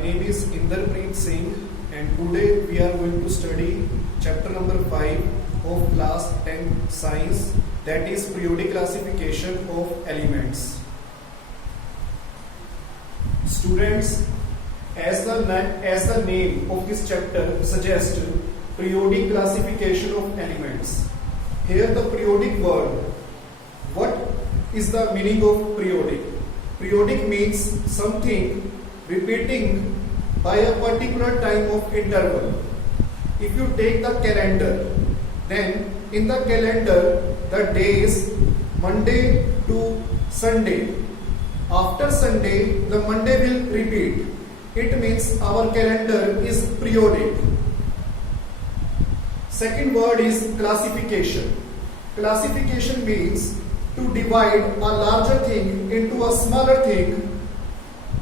My name is Inderpreet Singh and today we are going to study chapter number 5 of class 10 science, that is periodic classification of elements. Students, as the name of this chapter suggests, periodic classification of elements. Here the periodic word, what is the meaning of periodic? Periodic means something repeating by a particular time of interval. If you take the calendar, then in the calendar the days Monday to Sunday. After Sunday the Monday will repeat. It means our calendar is periodic. Second word is classification. Classification means to divide a larger thing into a smaller thing.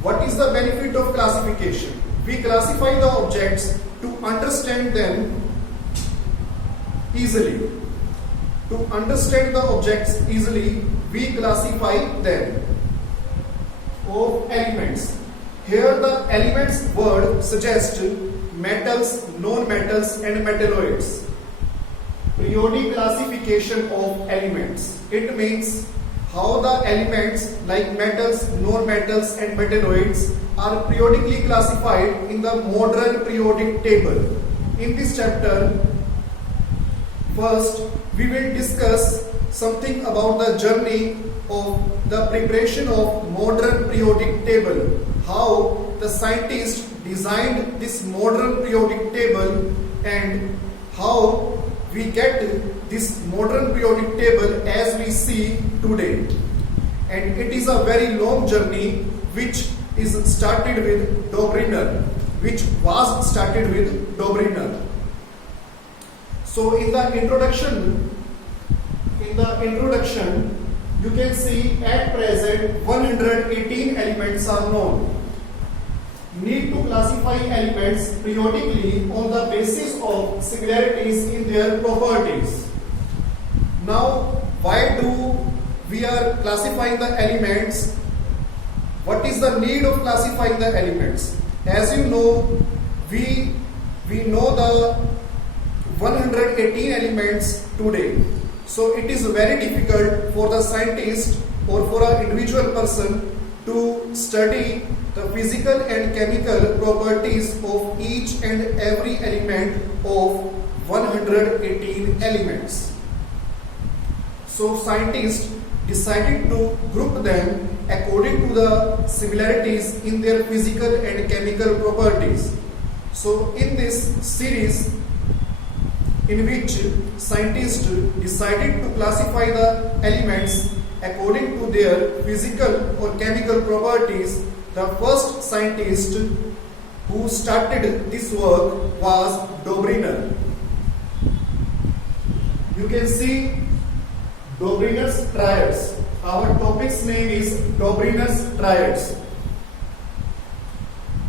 What is the benefit of classification? We classify the objects to understand them easily. To understand the objects easily, we classify them. Of elements. Here the elements word suggests metals, non-metals and metalloids. Periodic classification of elements. It means how the elements like metals, non-metals and metalloids are periodically classified in the modern periodic table. In this chapter, first we will discuss something about the journey of the preparation of modern periodic table, how the scientists designed this modern periodic table and how we get this modern periodic table as we see today. And it is a very long journey which is started with Dobriner, which was started with Dobriner. So in the introduction, you can see at present 118 elements are known. Need to classify elements periodically on the basis of similarities in their properties. Now, why do we are classifying the elements? What is the need of classifying the elements? As you know, we know the 118 elements today. So it is very difficult for the scientist or for an individual person to study the physical and chemical properties of each and every element of 118 elements. So scientists decided to group them according to the similarities in their physical and chemical properties. So in this series, in which scientists decided to classify the elements according to their physical or chemical properties, the first scientist who started this work was Dobriner. You can see Dobriner's triads. Our topic's name is Dobriner's triads.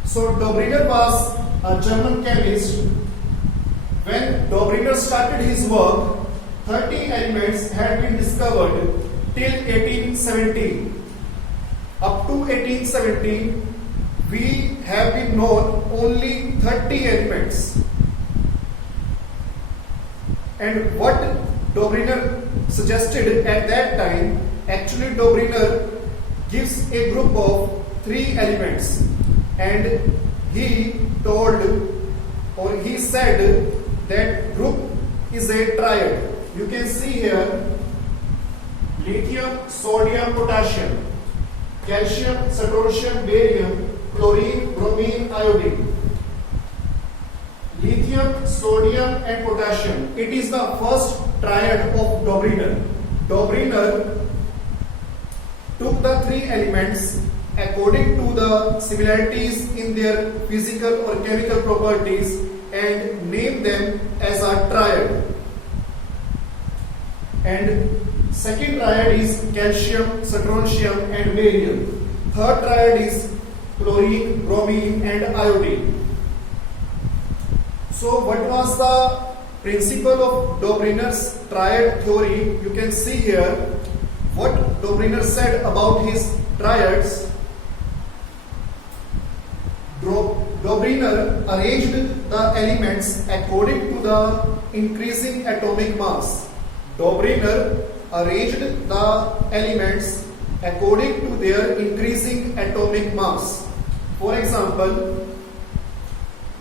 So Dobriner was a German chemist. When Dobriner started his work, 30 elements had been discovered till 1870. Up to 1870, we have been known only 30 elements. And what Dobriner suggested at that time, actually Dobriner gives a group of 3 elements, and he told or he said that group is a triad. You can see here lithium, sodium, potassium, calcium, strontium, barium, chlorine, bromine, iodine. Lithium, sodium and potassium. It is the first triad of Dobriner. Dobriner took the 3 elements according to the similarities in their physical or chemical properties and named them as a triad. And second triad is calcium, strontium and barium. Third triad is chlorine, bromine and iodine. So what was the principle of Dobriner's triad theory? You can see here what Dobriner said about his triads. Dobriner arranged the elements according to the increasing atomic mass. Dobriner arranged the elements according to their increasing atomic mass. For example,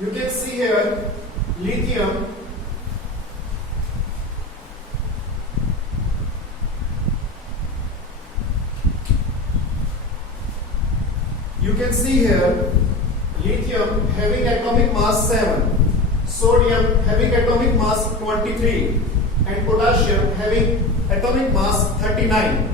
you can see here lithium, lithium having atomic mass 7, sodium having atomic mass 23, and potassium having atomic mass 39.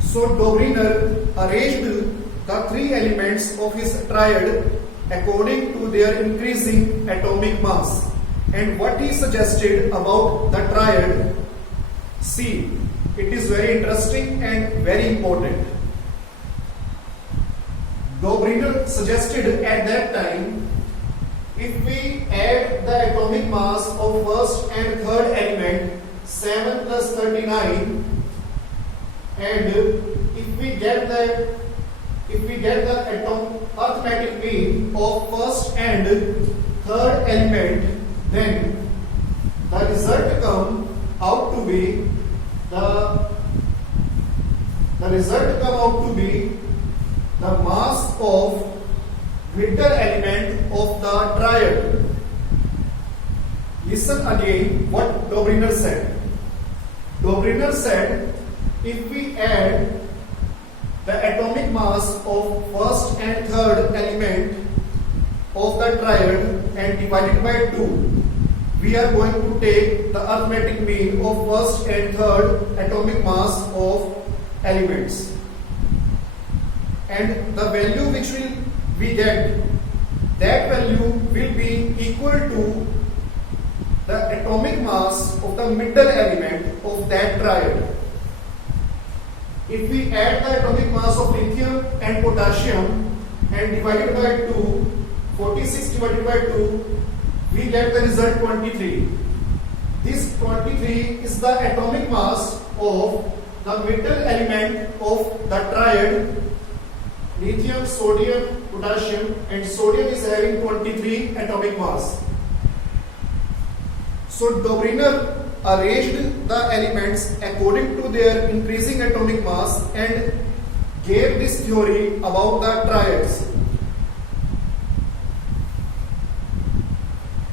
So Dobriner arranged the three elements of his triad according to their increasing atomic mass. And what he suggested about the triad, see, it is very interesting and very important. Dobriner suggested at that time, if we add the atomic mass of first and third element 7 plus 39, and if we get the arithmetic mean of first and third element, then the result come out to be the mass of middle element of the triad. Listen again what Dobriner said. Dobriner said, if we add the atomic mass of first and third element of the triad and divide it by 2, we are going to take the arithmetic mean of first and third atomic mass of elements. And the value which we get, that value will be equal to the atomic mass of the middle element of that triad. If we add the atomic mass of lithium and potassium and divide it by 2, 46 divided by 2, we get the result 23. This 23 is the atomic mass of the middle element of the triad, lithium, sodium, potassium, and sodium is having 23 atomic mass. So Dobriner arranged the elements according to their increasing atomic mass and gave this theory about the triads.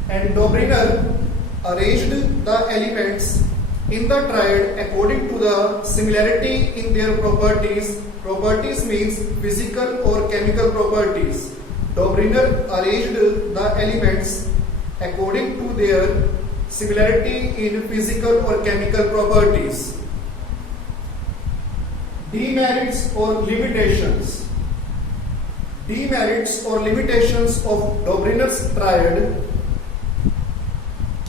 And Dobriner arranged the elements in the triad according to the similarity in their properties. Properties means physical or chemical properties. Dobriner arranged the elements according to their similarity in physical or chemical properties. Demerits or limitations. Demerits or limitations of Dobriner's triad.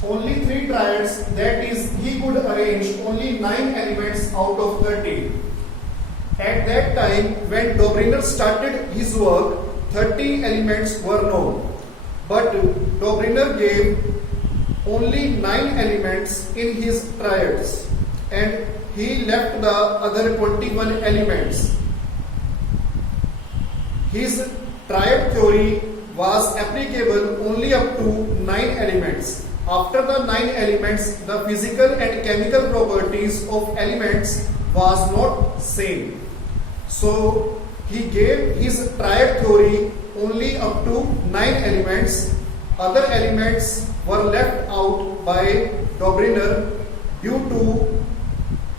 Only 3 triads, that is, he could arrange only 9 elements out of 30. At that time, when Dobriner started his work, 30 elements were known. But Dobriner gave only 9 elements in his triads and he left the other 21 elements. His triad theory was applicable only up to 9 elements. After the 9 elements, the physical and chemical properties of elements was not same. So he gave his triad theory only up to 9 elements. Other elements were left out by Dobriner due to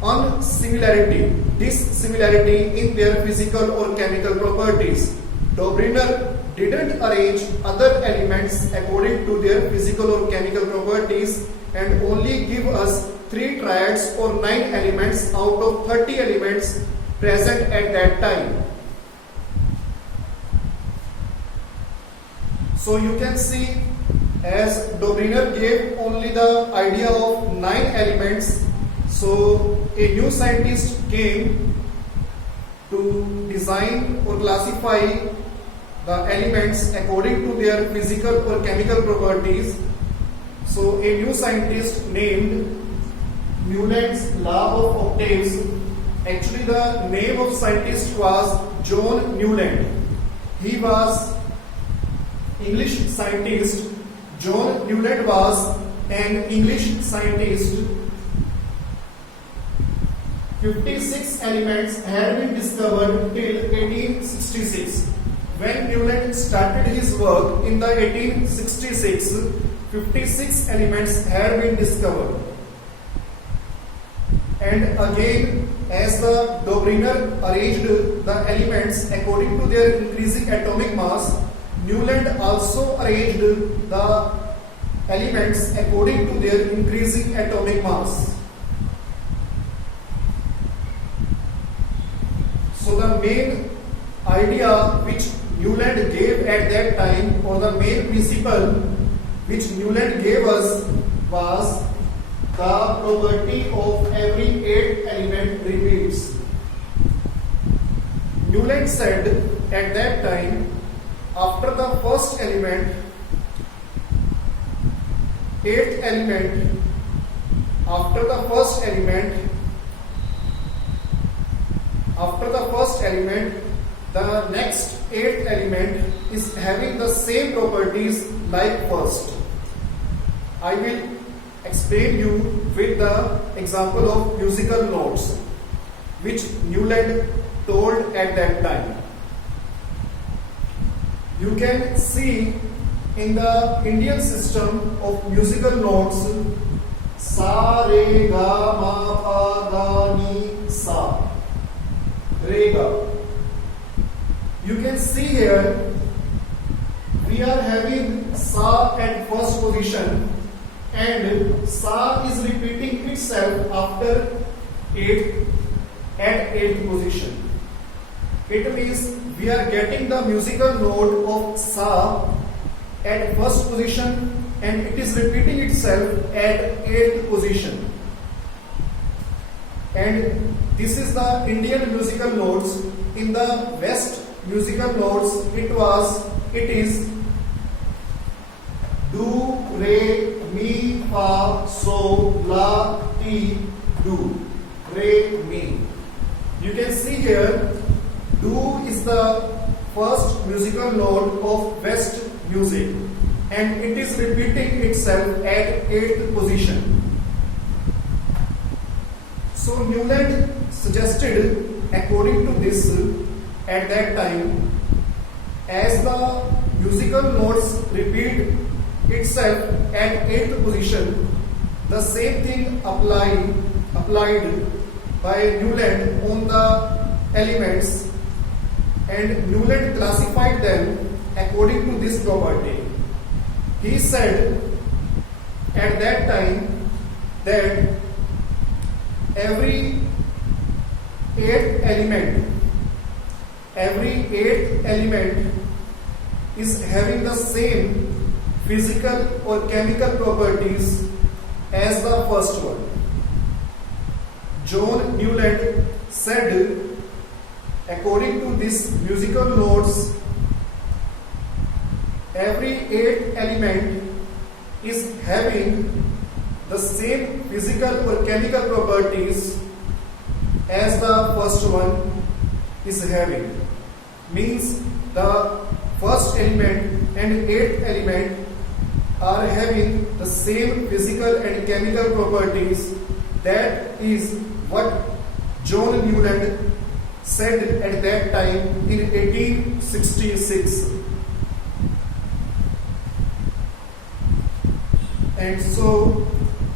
unsimilarity, dissimilarity in their physical or chemical properties. Dobriner didn't arrange other elements according to their physical or chemical properties and only give us 3 triads or 9 elements out of 30 elements present at that time. So you can see, as Dobriner gave only the idea of 9 elements, so a new scientist came to design or classify the elements according to their physical or chemical properties. So a new scientist named Newland's law of octaves. Actually the name of scientist was John Newland. He was English scientist John Newland was an English scientist. 56 elements had been discovered till 1866. When Newland started his work in the 1866, 56 elements had been discovered. And again, as the Dobriner arranged the elements according to their increasing atomic mass, Newland also arranged the elements according to their increasing atomic mass. So the main idea which Newland gave at that time, or the main principle which Newland gave us, was the property of every 8 element repeats. Newland said at that time, after the first element, 8th element, after the first element, the next 8th element is having the same properties like first. I will explain you with the example of musical notes which Newland told at that time. You can see in the Indian system of musical notes sa, re, ga, ma, pa, da, ni, sa, re, ga. You can see here we are having sa at first position, and sa is repeating itself after 8 at 8th position. It means we are getting the musical note of sa at first position, and it is repeating itself at 8th position. And this is the Indian musical notes. In the West musical notes, it is do, re, mi, fa, so, la, ti, do, re, mi. You can see here, do is the first musical note of West music, and it is repeating itself at 8th position. So Newland suggested, according to this, at that time, as the musical notes repeat itself at 8th position, the same thing applied by Newland on the elements, and Newland classified them according to this property. He said at that time that every eighth element is having the same physical or chemical properties as the first one. John Newland said, according to these musical notes, every 8th element is having the same physical or chemical properties as the first one is having. Means the first element and 8th element are having the same physical and chemical properties. That is what John Newland said at that time in 1866. And so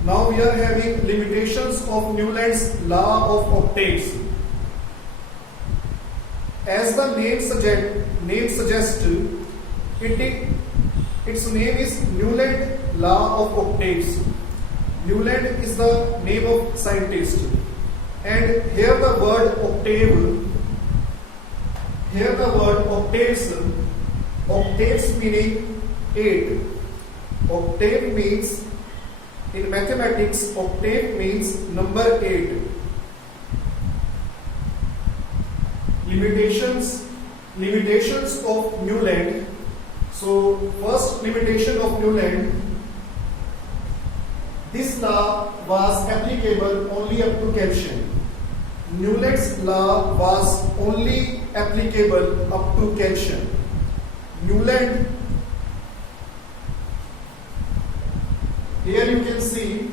now we are having limitations of Newland's law of octaves. As the name suggests, its name is Newland law of octaves. Newland is the name of scientist, and here the word octaves meaning 8. Octave means, in mathematics, octave means number 8. Limitations of Newland. So first limitation of Newland, this law was applicable only up to Kelvin. Newland's law was only applicable up to Kelvin. Newland here you can see,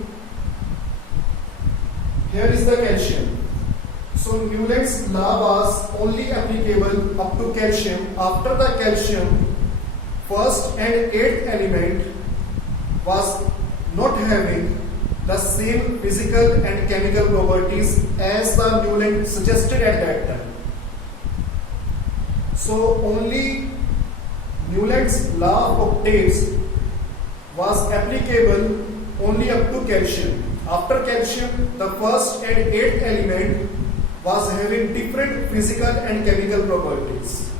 here is the calcium. So Newland's law was only applicable up to calcium. After the calcium, first and eighth element was not having the same physical and chemical properties as the Newland suggested at that time. So only Newland's law of octaves was applicable only up to calcium. After calcium, the first and eighth element was having different physical and chemical properties.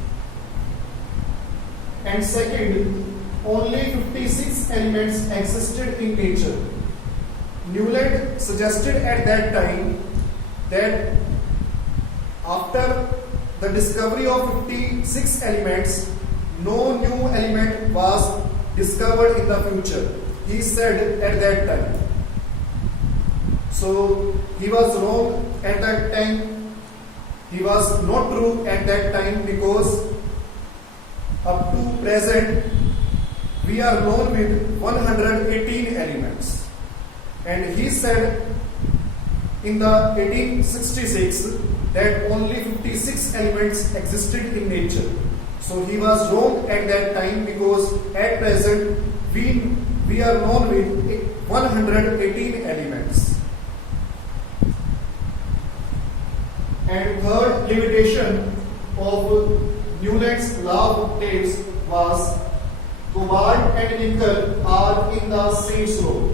And second, only 56 elements existed in nature. Newland suggested at that time that after the discovery of 56 elements, no new element was discovered in the future. He said at that time. So he was wrong at that time. He was not true at that time, because up to present we are known with 118 elements. And he said in the 1866 that only 56 elements existed in nature. So he was wrong at that time, because at present we are known with 118 elements. And third limitation of Newland's law of octaves was cobalt and nickel are in the same slope.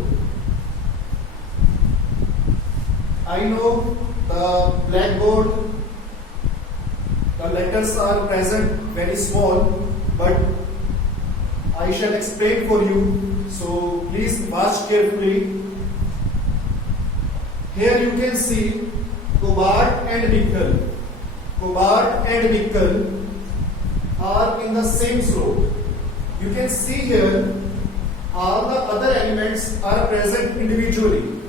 I know the blackboard, the letters are present very small, but I shall explain for you, so please watch carefully. Here you can see cobalt and nickel. Cobalt and nickel are in the same slope. You can see here all the other elements are present individually.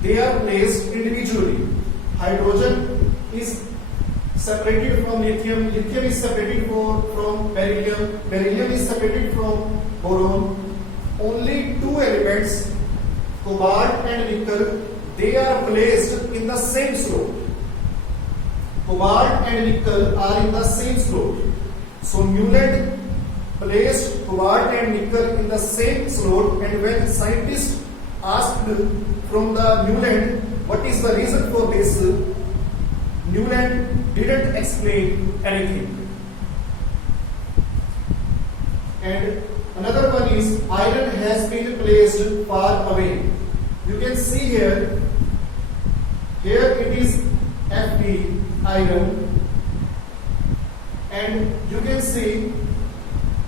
They are placed individually. Hydrogen is separated from lithium, lithium is separated from beryllium, beryllium is separated from boron. Only two elements, cobalt and nickel, they are placed in the same slope. Cobalt and nickel are in the same slope. So Newland placed cobalt and nickel in the same slope, and when scientists asked from the Newland what is the reason for this, Newland didn't explain anything. And another one is iron has been placed far away. You can see here it is Fe, iron, and you can see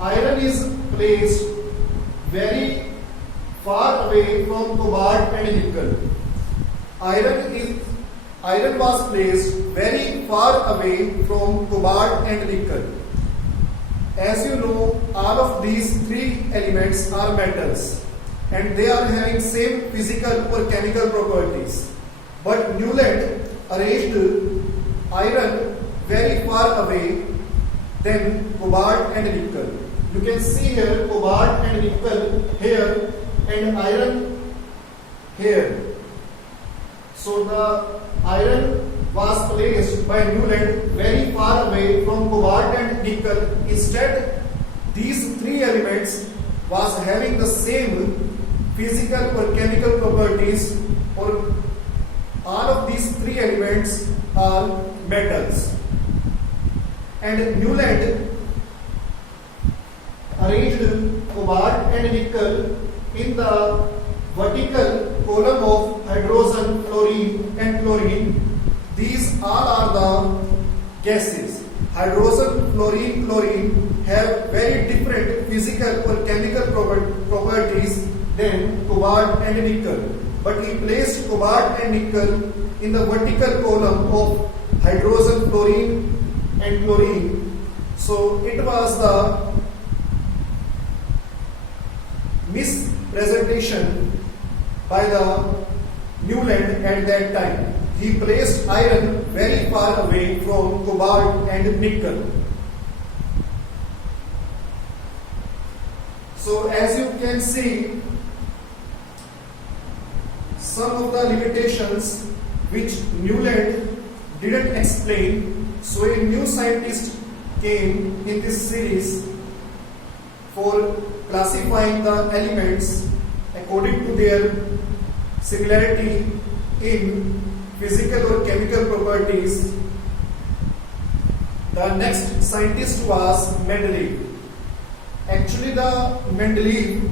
iron is placed very far away from cobalt and nickel. Iron was placed very far away from cobalt and nickel. As you know, all of these three elements are metals and they are having same physical or chemical properties. But Newland arranged iron very far away than cobalt and nickel. You can see here cobalt and nickel here and iron here. So the iron was placed by Newland very far away from cobalt and nickel. Instead, these three elements was having the same physical or chemical properties, or all of these three elements are metals. And Newland arranged cobalt and nickel in the vertical column of hydrogen, fluorine and chlorine. These all are the gases. Hydrogen, fluorine, chlorine have very different physical or chemical properties than cobalt and nickel. But he placed cobalt and nickel in the vertical column of hydrogen, fluorine and chlorine. So it was the mispresentation by the Newland at that time. He placed iron very far away from cobalt and nickel. So as you can see, some of the limitations which Newland didn't explain. So a new scientist came in this series for classifying the elements according to their similarity in physical or chemical properties. The next scientist was Mendeleev. Actually, the Mendeleev,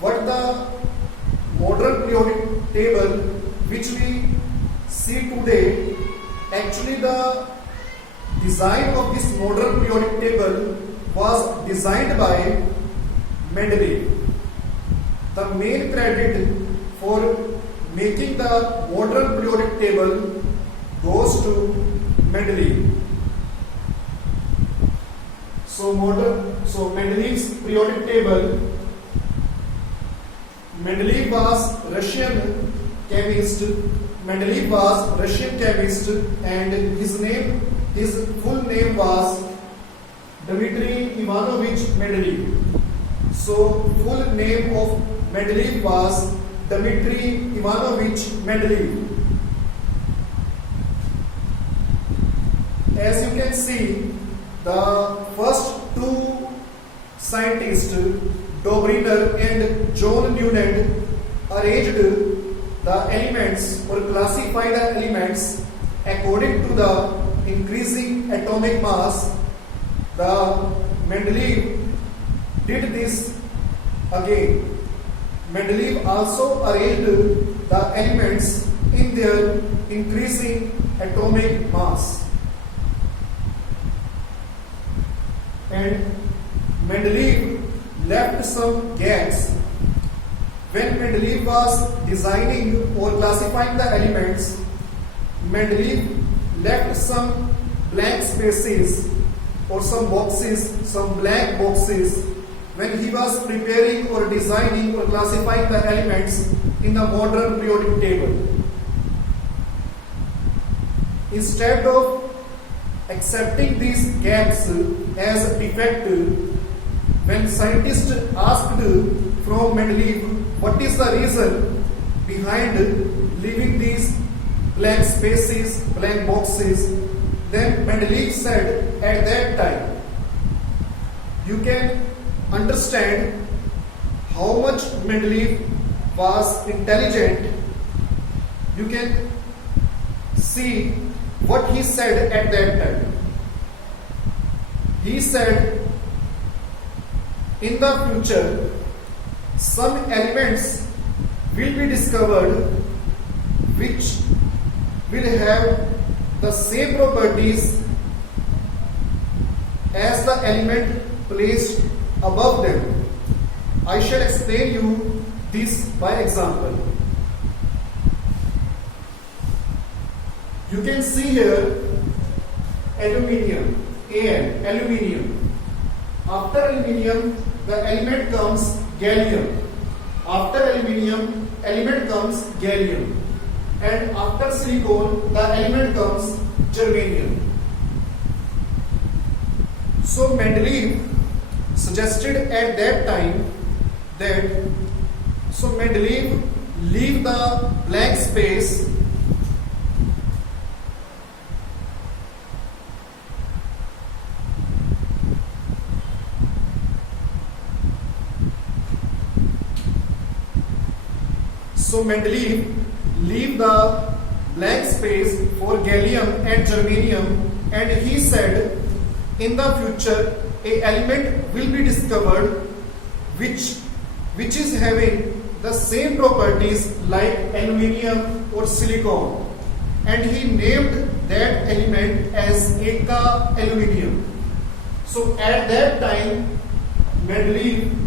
what the modern periodic table which we see today, actually the design of this modern periodic table was designed by Mendeleev. The main credit for making the modern periodic table goes to Mendeleev. So Mendeleev's periodic table. Mendeleev was Russian chemist. Mendeleev was Russian chemist, and his full name was Dmitry Ivanovich Mendeleev. So full name of Mendeleev was Dmitry Ivanovich Mendeleev. As you can see, the first two scientists, Dobriner and John Newland, arranged the elements or classified the elements according to the increasing atomic mass. The Mendeleev did this again. Mendeleev also arranged the elements in their increasing atomic mass. And Mendeleev left some gaps. When Mendeleev was designing or classifying the elements, Mendeleev left some blank spaces or some boxes, some blank boxes, when he was preparing or designing or classifying the elements in the modern periodic table. Instead of accepting these gaps as a defect, when scientists asked from Mendeleev what is the reason behind leaving these blank spaces, blank boxes, then Mendeleev said at that time, you can understand how much Mendeleev was intelligent. You can see what he said at that time. He said, in the future, some elements will be discovered which will have the same properties as the element placed above them. I shall explain you this by example. You can see here aluminium, Al, aluminium. After aluminium, the element comes gallium. After aluminium, element comes gallium. And after silicon, the element comes germanium. So Mendeleev suggested at that time that Mendeleev leave the blank space Mendeleev leave the blank space for gallium and germanium, and he said in the future a element will be discovered which is having the same properties like aluminium or silicon, and he named that element as Eka aluminium. So at that time Mendeleev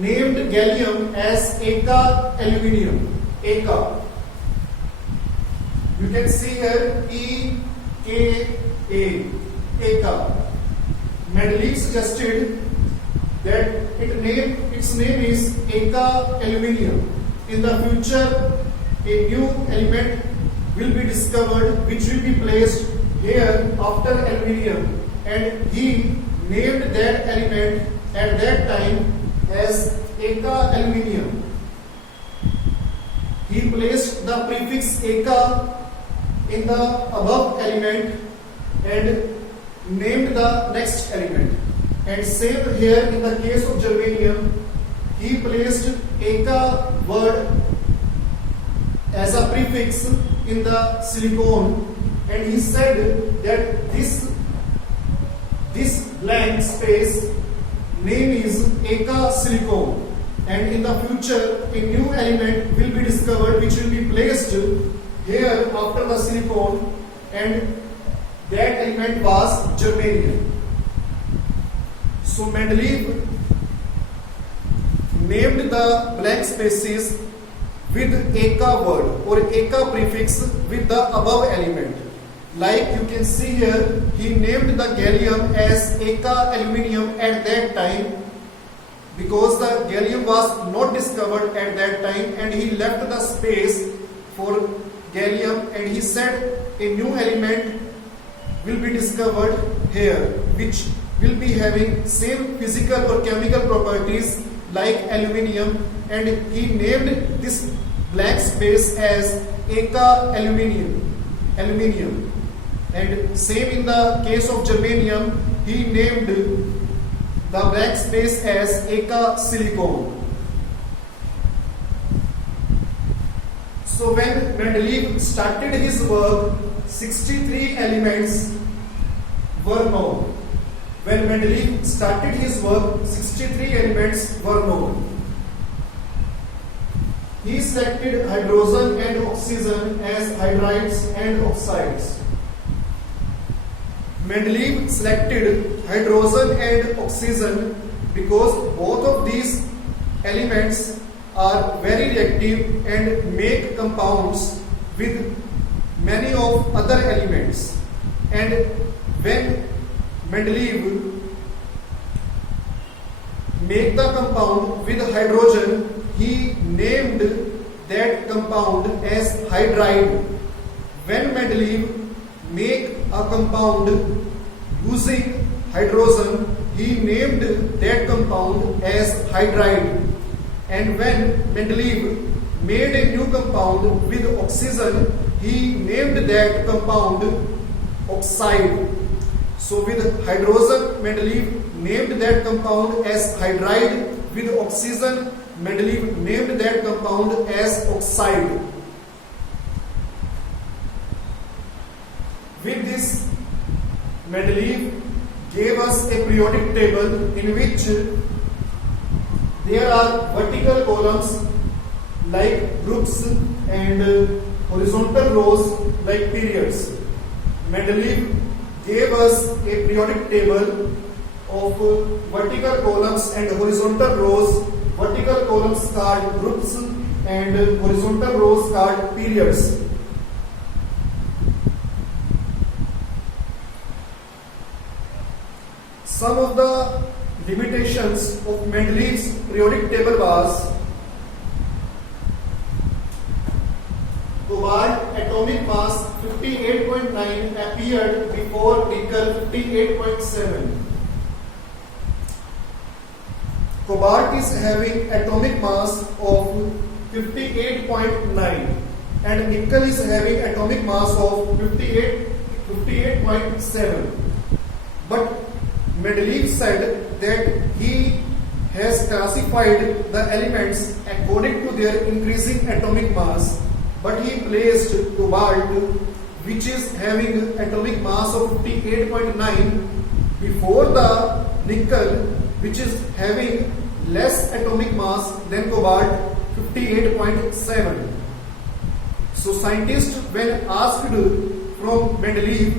named gallium as Eka aluminium. Eka. You can see here E-K-A. Eka. Mendeleev suggested that its name is Eka aluminium. In the future, a new element will be discovered which will be placed here after aluminium, and he named that element at that time as Aka aluminium. He placed the prefix Aka in the above element and named the next element. And same here in the case of germanium, he placed Aka word as a prefix in the silicon, and he said that this blank space name is Aka silicon, and in the future a new element will be discovered which will be placed here after the silicon, and that element was germanium. So Mendeleev named the blank spaces with Aka word or Aka prefix with the above element. Like you can see here, he named the gallium as Aka aluminium at that time because the gallium was not discovered at that time, and he left the space for gallium, and he said a new element will be discovered here which will be having same physical or chemical properties like aluminium, and he named this blank space as Aka aluminium. And same in the case of germanium, he named the blank space as Aka silicon. So when Mendeleev started his work, 63 elements were known. When Mendeleev started his work, 63 elements were known. He selected hydrogen and oxygen as hydrides and oxides. Mendeleev selected hydrogen and oxygen because both of these elements are very reactive and make compounds with many of other elements. And when Mendeleev made the compound with hydrogen, he named that compound as hydride. When Mendeleev made a compound using hydrogen, he named that compound as hydride. And when Mendeleev made a new compound with oxygen, he named that compound oxide. So with hydrogen, Mendeleev named that compound as hydride. With oxygen, Mendeleev named that compound as oxide. With this, Mendeleev gave us a periodic table in which there are vertical columns like groups and horizontal rows like periods. Mendeleev gave us a periodic table of vertical columns and horizontal rows. Vertical columns called groups and horizontal rows called periods. Some of the limitations of Mendeleev's periodic table was: cobalt atomic mass 58.9 appeared before nickel 58.7. Cobalt is having atomic mass of 58.9 and nickel is having atomic mass of 58.7. But Mendeleev said that he has classified the elements according to their increasing atomic mass, but he placed cobalt, which is having atomic mass of 58.9, before the nickel, which is having less atomic mass than cobalt, 58.7. So scientists, when asked from Mendeleev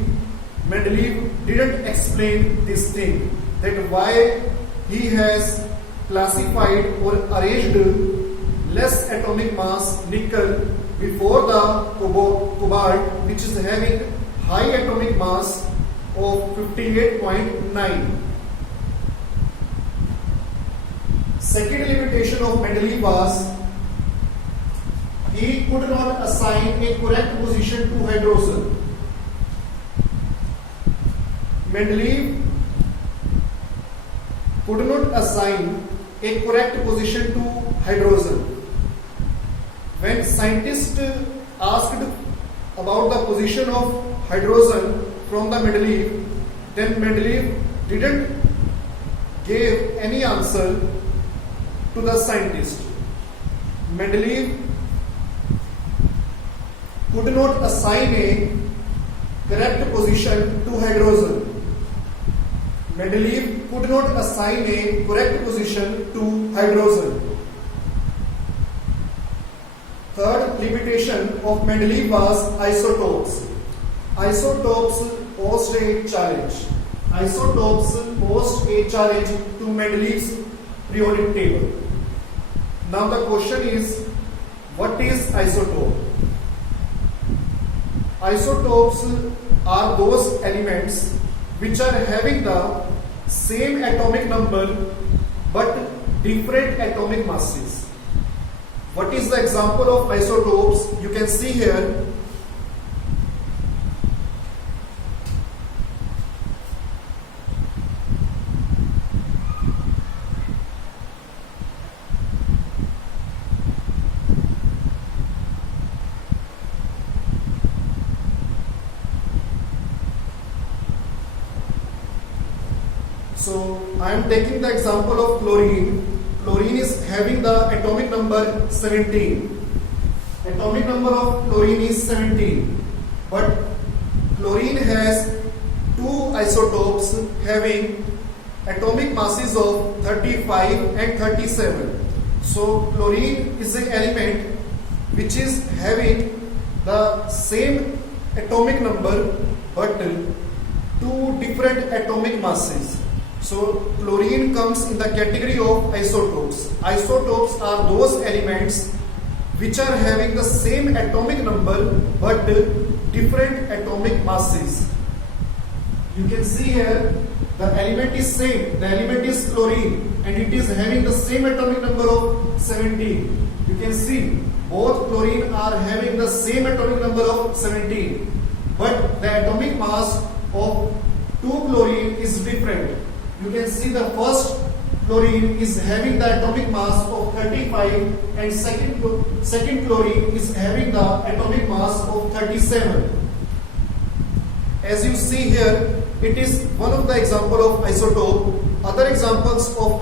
didn't explain this thing, that why he has classified or arranged less atomic mass nickel before the cobalt, which is having high atomic mass of 58.9. Second limitation of Mendeleev was he could not assign a correct position to hydrogen. Mendeleev could not assign a correct position to hydrogen. When scientists asked about the position of hydrogen from the Mendeleev, then Mendeleev didn't give any answer to the scientist. Mendeleev could not assign a correct position to hydrogen. Mendeleev could not assign a correct position to hydrogen. Third limitation of Mendeleev was isotopes. Isotopes posed a challenge. Isotopes posed a challenge to Mendeleev's periodic table. Now the question is, what is isotope? Isotopes are those elements which are having the same atomic number but different atomic masses. What is the example of isotopes? You can see here. So I am taking the example of chlorine. Chlorine is having the atomic number 17. Atomic number of chlorine is 17. But chlorine has two isotopes having atomic masses of 35 and 37. So chlorine is an element which is having the same atomic number but two different atomic masses. So chlorine comes in the category of isotopes. Isotopes are those elements which are having the same atomic number but different atomic masses. You can see here the element is same. The element is chlorine and it is having the same atomic number of 17. You can see both chlorine are having the same atomic number of 17. But the atomic mass of two chlorine is different. You can see the first chlorine is having the atomic mass of 35 and second chlorine is having the atomic mass of 37. As you see here, it is one of the example of isotope. Other examples of